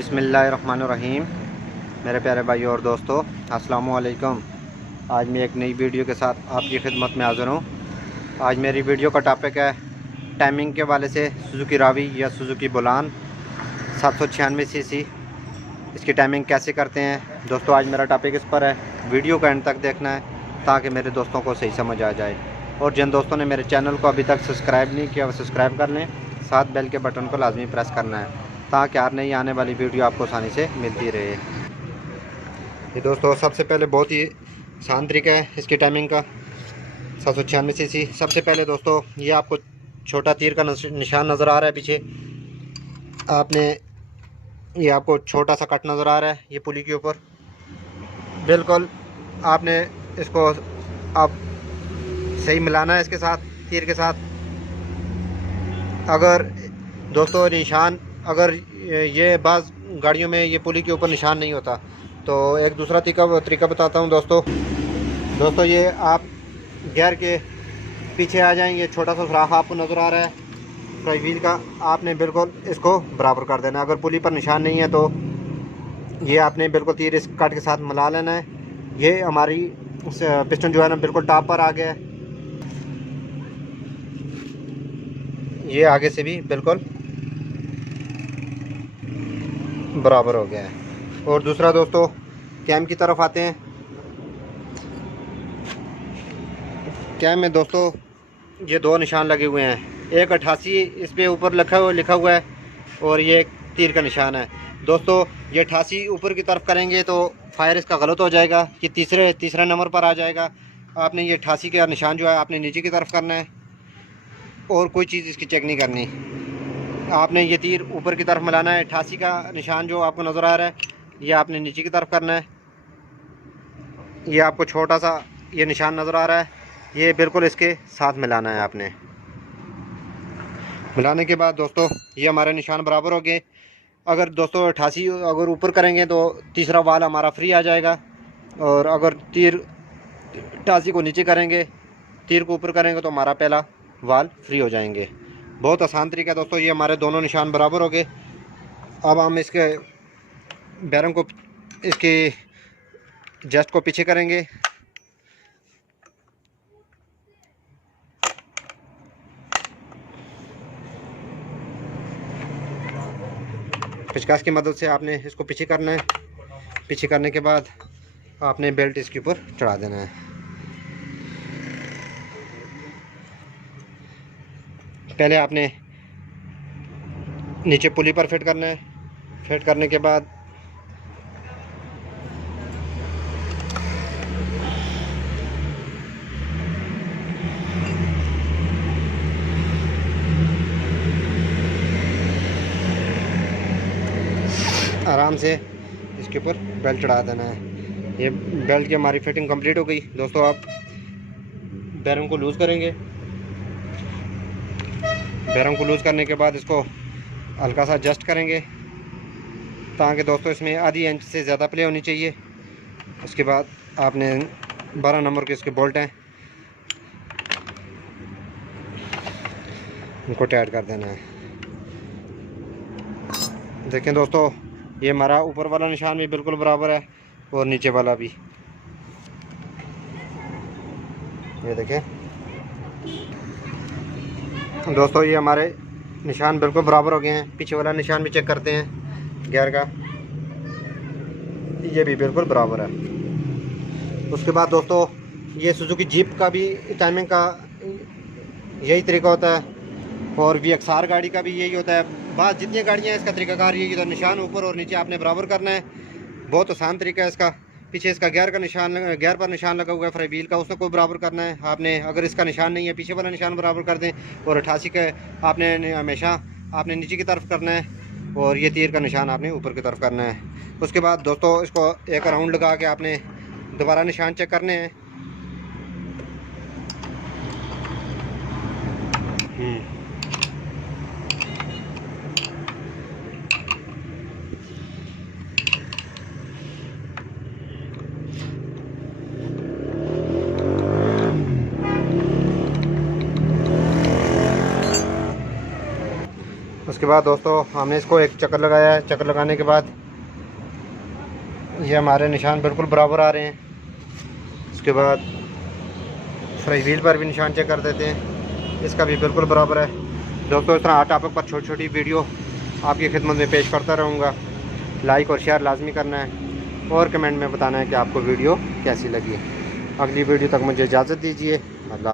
बिस्मिल्लाहिर्रहमानिर्रहीम। मेरे प्यारे भाई और दोस्तों, अस्सलामु अलैकुम। आज मैं एक नई वीडियो के साथ आपकी खिदमत में हाज़िर हूँ। आज मेरी वीडियो का टॉपिक है टाइमिंग के वाले से सुजुकी रावी या सुजुकी बुलान 796 सीसी, इसकी टाइमिंग कैसे करते हैं। दोस्तों, आज मेरा टॉपिक इस पर है, वीडियो का एंड तक देखना है ताकि मेरे दोस्तों को सही समझ आ जाए। और जिन दोस्तों ने मेरे चैनल को अभी तक सब्सक्राइब नहीं किया वो सब्सक्राइब कर लें, साथ बेल के बटन को लाजमी प्रेस करना है ताकि हर नई आने वाली वीडियो आपको आसानी से मिलती रहे। ये दोस्तों, सबसे पहले बहुत ही आसान तरीका है इसकी टाइमिंग का 796 सीसी। सबसे पहले दोस्तों, ये आपको छोटा तीर का निशान नज़र आ रहा है पीछे, आपने ये आपको छोटा सा कट नज़र आ रहा है ये पुली के ऊपर, बिल्कुल आपने इसको आप सही मिलाना है इसके साथ, तीर के साथ। अगर दोस्तों निशान, अगर ये बाज़ गाड़ियों में ये पुली के ऊपर निशान नहीं होता, तो एक दूसरा तरीका बताता हूँ दोस्तों। ये आप गियर के पीछे आ जाएंगे, छोटा सा सुराख आपको नज़र आ रहा है फ्लाई व्हील का, आपने बिल्कुल इसको बराबर कर देना है। अगर पुली पर निशान नहीं है तो ये आपने बिल्कुल तीर इस कट के साथ मिला लेना है। ये हमारी पिस्टन जो है ना बिल्कुल टॉप पर आ गया है, ये आगे से भी बिल्कुल बराबर हो गया है। और दूसरा दोस्तों, कैम की तरफ आते हैं। कैम में दोस्तों ये दो निशान लगे हुए हैं, एक 88 इस पे ऊपर लिखा हुआ है और ये एक तीर का निशान है। दोस्तों, ये 88 ऊपर की तरफ करेंगे तो फायर इसका गलत हो जाएगा, ये तीसरा नंबर पर आ जाएगा। आपने ये 88 का निशान जो है आपने नीचे की तरफ करना है और कोई चीज़ इसकी चेक नहीं करनी। आपने ये तीर ऊपर की तरफ मिलाना है। 88 का निशान जो आपको नज़र आ रहा है ये आपने नीचे की तरफ करना है। ये आपको छोटा सा ये निशान नज़र आ रहा है, ये बिल्कुल इसके साथ मिलाना है आपने। मिलाने के बाद दोस्तों ये हमारे निशान बराबर हो गए। अगर दोस्तों 88 अगर ऊपर करेंगे तो तीसरा वाल हमारा फ्री आ जाएगा, और अगर तीर 88 को नीचे करेंगे, तीर को ऊपर करेंगे तो हमारा पहला वाल फ्री हो जाएंगे। बहुत आसान तरीका है दोस्तों। ये हमारे दोनों निशान बराबर हो गए। अब हम इसके बैरंग को, इसके जस्ट को पीछे करेंगे। पिचकास की मदद से आपने इसको पीछे करना है। पीछे करने के बाद आपने बेल्ट इसके ऊपर चढ़ा देना है। पहले आपने नीचे पुली पर फिट करना है। फिट करने के बाद आराम से इसके ऊपर बेल्ट चढ़ा देना है। ये बेल्ट की हमारी फिटिंग कंप्लीट हो गई। दोस्तों, आप बैरंग को लूज़ करेंगे। बैरंग को लूज़ करने के बाद इसको हल्का सा एडजस्ट करेंगे ताकि दोस्तों इसमें आधी इंच से ज़्यादा प्ले होनी चाहिए। उसके बाद आपने 12 नंबर के इसके बोल्ट हैं, इनको टाइट कर देना है। देखें दोस्तों, ये हमारा ऊपर वाला निशान भी बिल्कुल बराबर है और नीचे वाला भी, ये देखें दोस्तों, ये हमारे निशान बिल्कुल बराबर हो गए हैं। पीछे वाला निशान भी चेक करते हैं गियर का, ये भी बिल्कुल बराबर है। उसके बाद दोस्तों, ये सुजुकी जीप का भी टाइमिंग का यही तरीका होता है और VXR गाड़ी का भी यही होता है। बात जितनी गाड़ियाँ हैं इसका तरीकाकार यही होता है, निशान ऊपर और नीचे आपने बराबर करना है। बहुत आसान तरीका है इसका। पीछे इसका गियर पर निशान लगा हुआ है फ्लाई व्हील का, उसको कोई बराबर करना है आपने। अगर इसका निशान नहीं है, पीछे वाला निशान बराबर कर दें। और 88 का आपने हमेशा आपने नीचे की तरफ करना है और ये तीर का निशान आपने ऊपर की तरफ करना है। उसके बाद दोस्तों, इसको एक राउंड लगा के आपने दोबारा निशान चेक करने हैं। उसके बाद दोस्तों हमने इसको एक चक्कर लगाया है। चक्कर लगाने के बाद ये हमारे निशान बिल्कुल बराबर आ रहे हैं। उसके बाद फ्रंट व्हील पर भी निशान चेक कर देते हैं, इसका भी बिल्कुल बराबर है। दोस्तों इस तरह हर टॉपिक पर छोटी छोटी वीडियो आपकी खिदमत में पेश करता रहूँगा। लाइक और शेयर लाजमी करना है और कमेंट में बताना है कि आपको वीडियो कैसी लगी। अगली वीडियो तक मुझे इजाज़त दीजिए। अल्लाह।